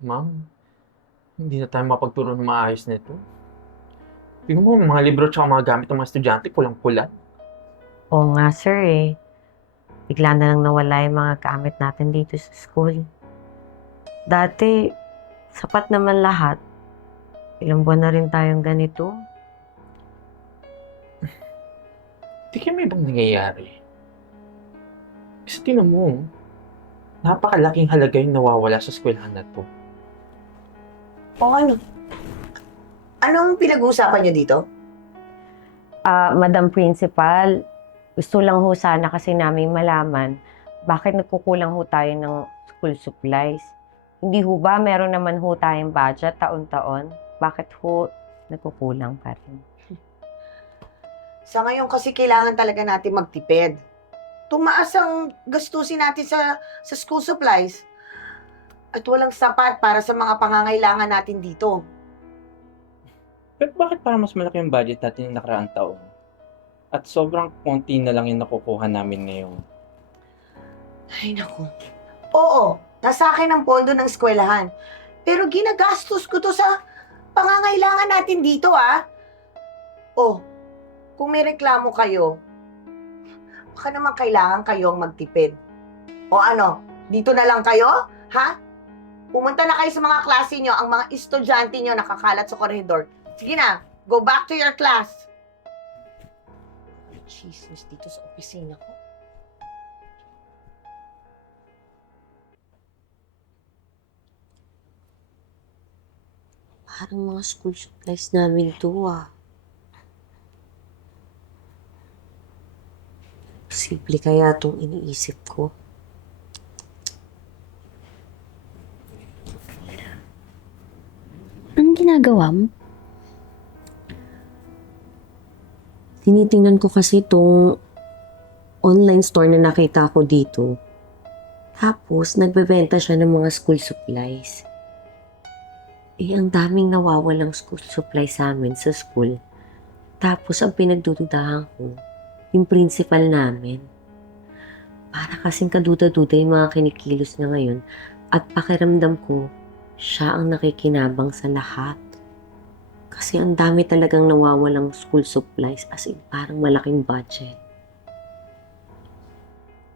Ma'am, hindi na tayo makapagturo ng maayos nito. Tingnan mo, mga libro at mga gamit ng mga estudyante, kulang-kulang. Oo nga, sir eh. Bigla na lang nawala yung mga gamit natin dito sa school. Dati, sapat naman lahat. Ilang buwan na rin tayong ganito. Di kaya may ibang nangyayari. Kasi tingnan mo, napakalaking halaga yung nawawala sa eskwelahan na to. O ano? Anong pinag-uusapan niyo dito? Madam Principal, gusto lang ho sana kasi namin malaman bakit nagkukulang ho tayo ng school supplies. Hindi ho ba meron naman ho tayong budget taon-taon? Bakit ho nagkukulang pa rin? Sa ngayon kasi kailangan talaga natin magtipid. Tumaas ang gastusin natin sa school supplies. At walang sapat para sa mga pangangailangan natin dito. Pero bakit parang mas malaki yung budget natin yung nakaraang taon? At sobrang konti na lang yung nakukuha namin ngayon. Ay, naku. Oo, nasa akin ang pondo ng eskwelahan. Pero ginagastos ko to sa pangangailangan natin dito, ah. Oh, kung may reklamo kayo, baka naman kailangan kayong magtipid. O ano, dito na lang kayo? Ha? Pumunta na kayo sa mga klase nyo, ang mga estudyante nyo nakakalat sa koridor. Sige na, go back to your class. Jesus, dito sa opisina ko. Parang mga school supplies namin to ah. Simple kaya itong iniisip ko. Anong ginagawa mo? Tinitingnan ko kasi itong online store na nakita ko dito. Tapos, nagbebenta siya ng mga school supplies. Eh, ang daming nawawalang school supplies sa amin sa school. Tapos, ang pinagdududahan ko, yung principal namin. Para kasing kaduda-duda yung mga kinikilos na ngayon at pakiramdam ko, siya ang nakikinabang sa lahat. Kasi ang dami talagang nawawalang school supplies as in parang malaking budget.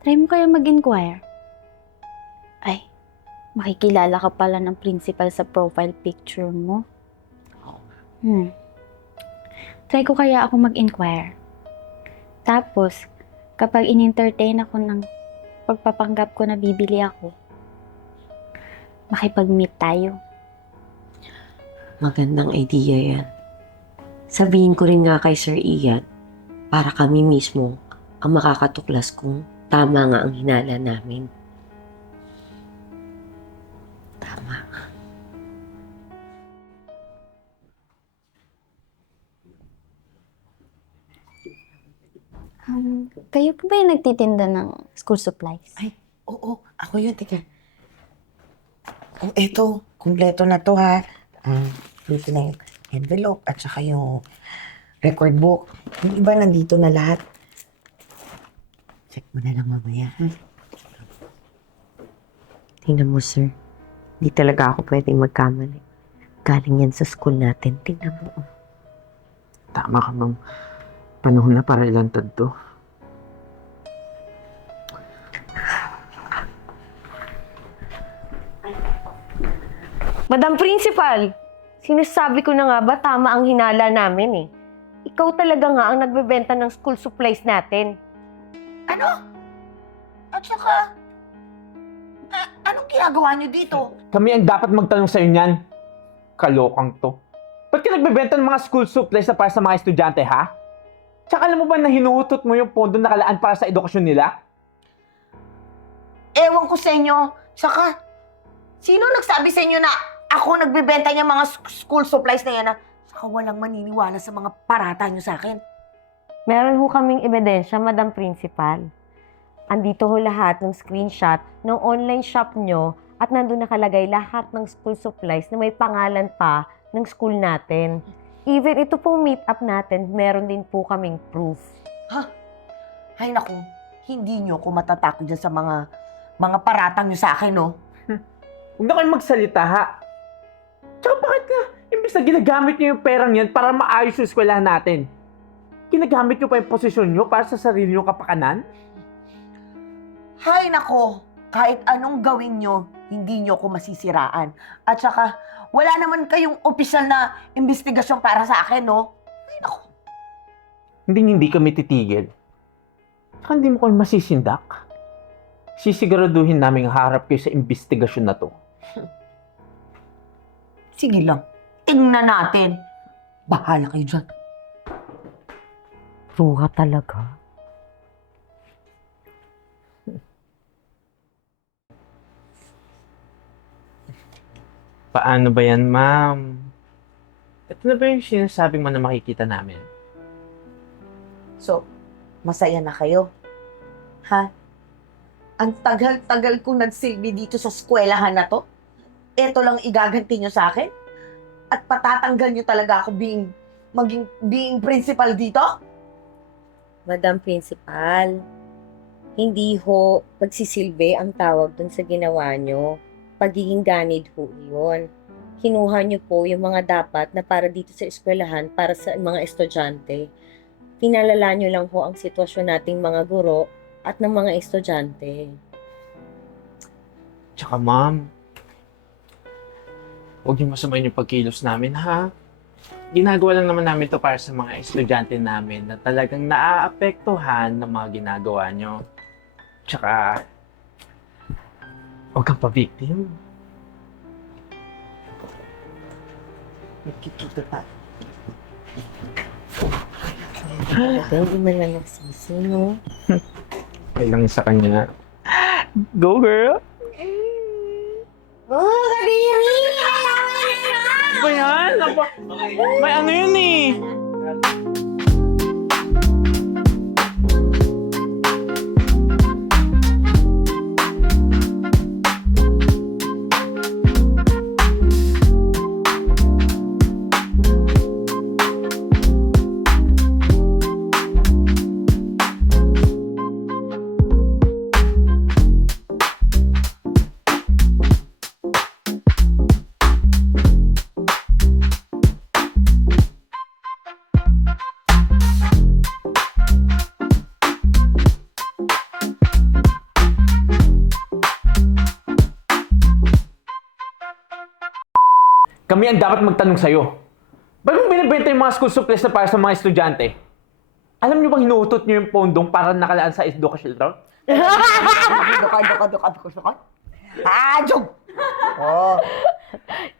Try mo kaya mag-inquire? Ay, makikilala ka pala ng principal sa profile picture mo. Try ko kaya ako mag-inquire. Tapos, kapag in-entertain ako ng pagpapanggap ko na bibili ako, makipag-meet tayo. Magandang idea yan. Sabihin ko rin nga kay Sir Ian para kami mismo ang makakatuklas kung tama nga ang hinala namin. Tama. Kayo po ba yung nagtitinda ng school supplies? Ay, oo, ako yun, teka. Oh, eto, kumpleto na to, ha. Dito na yung envelope at saka yung record book. Yung iba nandito na lahat. Check mo na lang mamaya, ha? Tingnan mo, sir. Di talaga ako pwedeng magkamali. Galing yan sa school natin. Tingnan mo. Tama ka, ma'am. Panahon na para ilantad to. Madam Principal, sinasabi ko na nga ba tama ang hinala namin eh. Ikaw talaga nga ang nagbebenta ng school supplies natin. Ano? At saka, anong ginagawa niyo dito? Kami ang dapat magtanong sa'yo niyan. Kalokang to. Ba't ka nagbebenta ng mga school supplies na para sa mga estudyante, ha? Tsaka alam mo ba na hinuhutot mo yung pondo na kalaan para sa edukasyon nila? Ewan ko sa inyo. Saka, sino nagsabi sa inyo na ako nagbebenta niya mga school supplies na yan na saka walang maniniwala sa mga parata niyo sa akin? Meron ho kaming ebidensya, Madam Principal. Andito ho lahat ng screenshot ng online shop nyo at nandun nakalagay lahat ng school supplies na may pangalan pa ng school natin. Even ito pong meet-up natin, meron din po kaming proof. Ay naku, hindi niyo ako matatakot dyan sa mga paratang niyo sa akin, no? Huwag na kayong magsalita, ha? Tsaka bakit nga, imbis na ginagamit niyo yung perang yan para maayos yung eskwelahan natin, ginagamit niyo pa yung posisyon niyo para sa sarili niyo kapakanan? Hay nako, kahit anong gawin nyo, hindi nyo ko masisiraan. At saka, wala naman kayong opisyal na investigasyon para sa akin, no? Ay nako. Hindi kami titigil. Tsaka hindi mo kami masisindak. Sisiguraduhin namin harap kayo sa investigasyon na to. Sige lang, tingnan natin. Bahala kayo dyan. Ruha talaga. Paano ba yan, ma'am? Ito na ba yung sinasabing mo na makikita namin? So, masaya na kayo? Ha? Ang tagal-tagal kong nagsilbi dito sa eskwelahan na to? Ito lang igaganti nyo sa akin? At patatanggal nyo talaga ako being principal dito? Madam Principal, hindi ho pagsisilbi ang tawag dun sa ginawa nyo. Pagiging ganid ho yun. Kinuha nyo po yung mga dapat na para dito sa eskwelahan para sa mga estudyante. Pinalala nyo lang ho ang sitwasyon nating mga guro at ng mga estudyante. Tsaka, ma'am, huwag niyo masamayin yung pagkilos namin, ha? Ginagawa lang naman namin to para sa mga estudyante namin na talagang naaapektuhan ng mga ginagawa nyo. Tsaka, huwag kang pa-victim. Nagkikita tayo. Hindi man lang nagsisi, no? Kailang sa kanya. Go, girl! Oh, kadiri! Ano ba yan? May ano yun eh? Kami ang dapat magtanong sa'yo. Ba't mo binibenta yung mga school supplies na para sa mga estudyante? Alam niyo bang hinuutot niyo yung pondong para nakalaan sa edukasyon? Dukad. Ah, jog! Oh,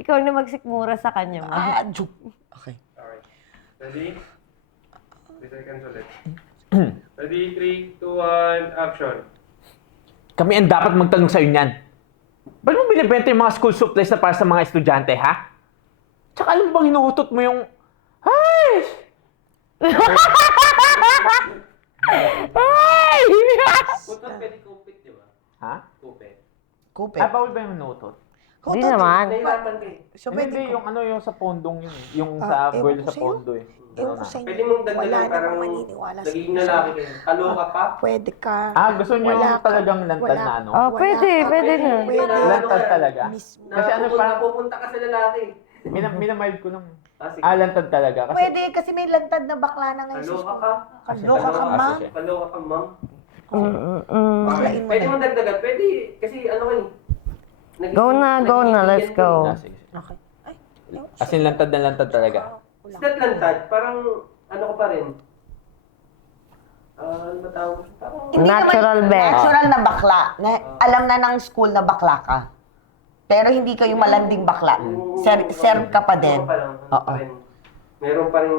Ikaw na magsikmura sa kanya, ma. jog. Okay. Alright. Ready? 3 seconds ulit. Ready? 3, 2, 1, action. Kami ang dapat magtanong sa'yo niyan. Ba't mo binibenta yung mga school supplies na para sa mga estudyante, ha? Tsaka alam mo bang hinuutot mo yung... Ay! Ay! Putot pwede kupit, di ba? Ha? Kupit. Kupe. Ah, bawal ba yung hinuutot? Hindi naman. Nahirapan ka eh. So, Hindi, pwede yung ano yung sa pondong yun eh. Yung sa ewan girl ko sa sa'yo. pondo eh. Ewan Ano ko na. sa inyo. Pwede mong Wala dagdagan parang namang maniniwala sa nagiging inyo. lalaki kayo. Kaloka pa? Pwede ka. Ah, gusto niyo Wala ka. talagang lantad Wala. na ano? Oh, pwede na. Pwede. Lantad talaga? Mismo. Kasi ano parang... Napupunta ka sa lalaki. Minamild ko lang. Ah, sige. Ah, lantad talaga. Kasi... Pwede, kasi may lantad na bakla na ngayon. Kaloka ka. Kaloka ka, ma. Kaloka ka, ma'am. Baklain mo Pwede na. mong dagdagan. Pwede. Kasi ano kayo. Go na, let's go. Ah, sige. Okay. Ay, ewan ko As in, lantad na lantad talaga. Is that lantad? Parang ano ka pa rin? Ano ba tawag? Parang... Hindi Natural naman, best. Natural na bakla. Na, alam na ng school na bakla ka. Pero hindi kayo malanding bakla. Serve ka pa din. Oo. Meron pa rin,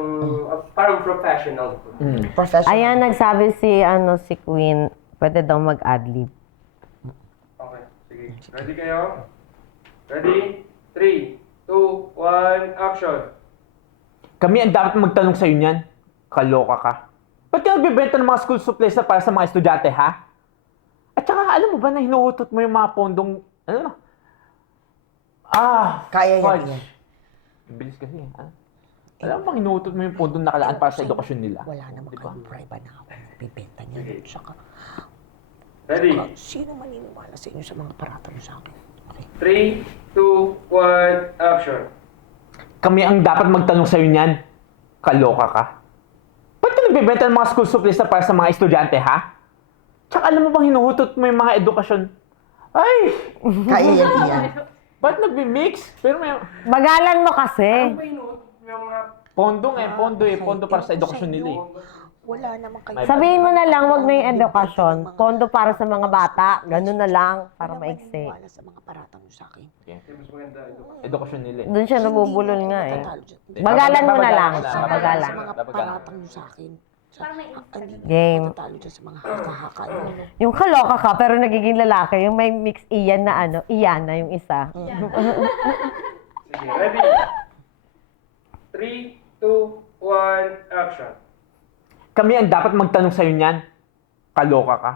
parang professional. Professional. Ayan, nagsabi si Queen, pwede daw mag-adlib. Okay, sige. Ready kayo? Ready? 3, 2, 1, action! Kami ang dapat magtanong sa'yo niyan. Kaloka ka. Ba't ka nagbibenta ng mga school supplies na para sa mga estudyante, ha? At saka, alam mo ba na hinuutot mo yung mga pondong... Ano na? Ah! Kaya yan, fudge. yan. Bilis kasi. Ah. Alam mo bang hinuutot mo yung pondong nakalaan para sa edukasyon nila? Wala naman Diba? kayong prueba na ako nagbibenta niya. Tsaka, Ready? sino maniniwala sa inyo sa mga parata mo sa akin? Okay. 3, 2, 1, action. Kami ang dapat magtanong sa'yo niyan. Kaloka ka. Ba't ka nagbibenta ng mga school supplies na para sa mga estudyante, ha? Tsaka alam mo bang hinuhutot mo yung mga edukasyon? Ay! Kaya yan, Ian. Ba't nagbi-mix? Pero may... Bagalan mo kasi. May mga... Pondo para sa edukasyon nila eh. Wala naman kayo. Sabihin mo na lang, wag na yung edukasyon. Pondo para sa mga bata. Ganun na lang, para maiksi. Wala sa mga paratang mo sa akin. Mas maganda ito. Edukasyon nila eh. Doon siya nabubulol nga eh. Tatalo dyan. Bagalan mo na lang. Babagalan mo na. Bagalan. Sa mga paratang mo sa akin. Game. Tatalo dyan sa mga haka-haka. Yung kaloka ka, pero nagiging lalaki. Yung may mix Ian na ano, Iyana yung isa. Sige, ready? 3, 2, 1, action. Kami ang dapat magtanong sa'yo niyan. Kaloka ka.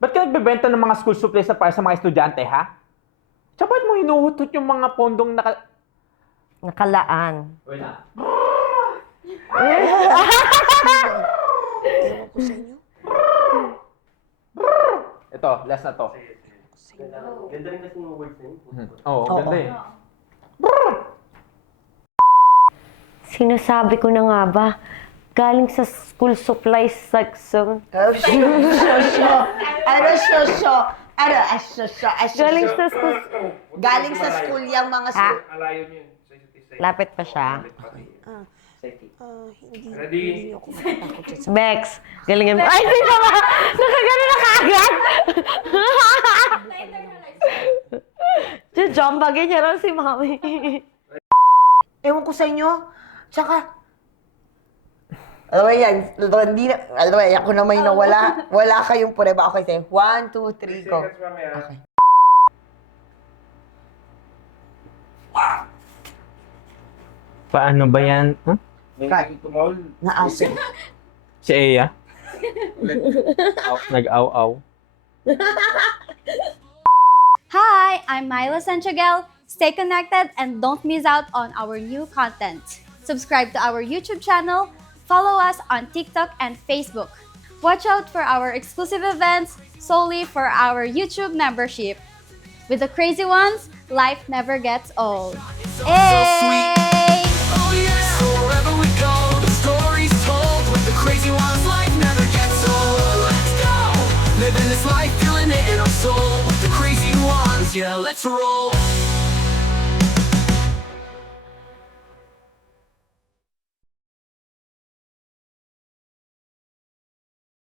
Ba't ka nagbebenta ng mga school supplies na para sa mga estudyante, ha? Tsaka ba't mo hinuhutot yung mga pondong Nakalaan. Wala. Ewan ko sa inyo. Ito, last na to. Ganda rin kasi mga words na yun. Oo, ganda eh. Sinasabi ko na nga ba, galing sa school supplies section. Galing sa school... Galing sa school yung mga Ha? Alayo niyo yun. Sa isa't isa. Lapit pa siya. Ready? ako matatakot dyan sa Bex, galingan mo. Ay, hindi pa ba? Nakagano na kaagad. Jumbagin niya raw si Mami. Ewan ko sa inyo. Tsaka, alam mo yan, hindi na, alam mo yan, ako naman yung wala kayong pureba. Okay, say, 1, 2, 3, 3 go. seconds, mami, ah. Okay. Paano ba yan? Huh? Naaso. Si Eya? Nag-aw-aw. Hi, I'm Myla Sanchagel. Stay connected and don't miss out on our new content. Subscribe to our YouTube channel, follow us on TikTok and Facebook. Watch out for our exclusive events solely for our YouTube membership. With the crazy ones, life never gets old. Hey! Oh yeah, so wherever we go, the story's told. With the crazy ones, life never gets old. Let's go, living this life, feeling it in our soul. With the crazy ones, yeah, let's roll.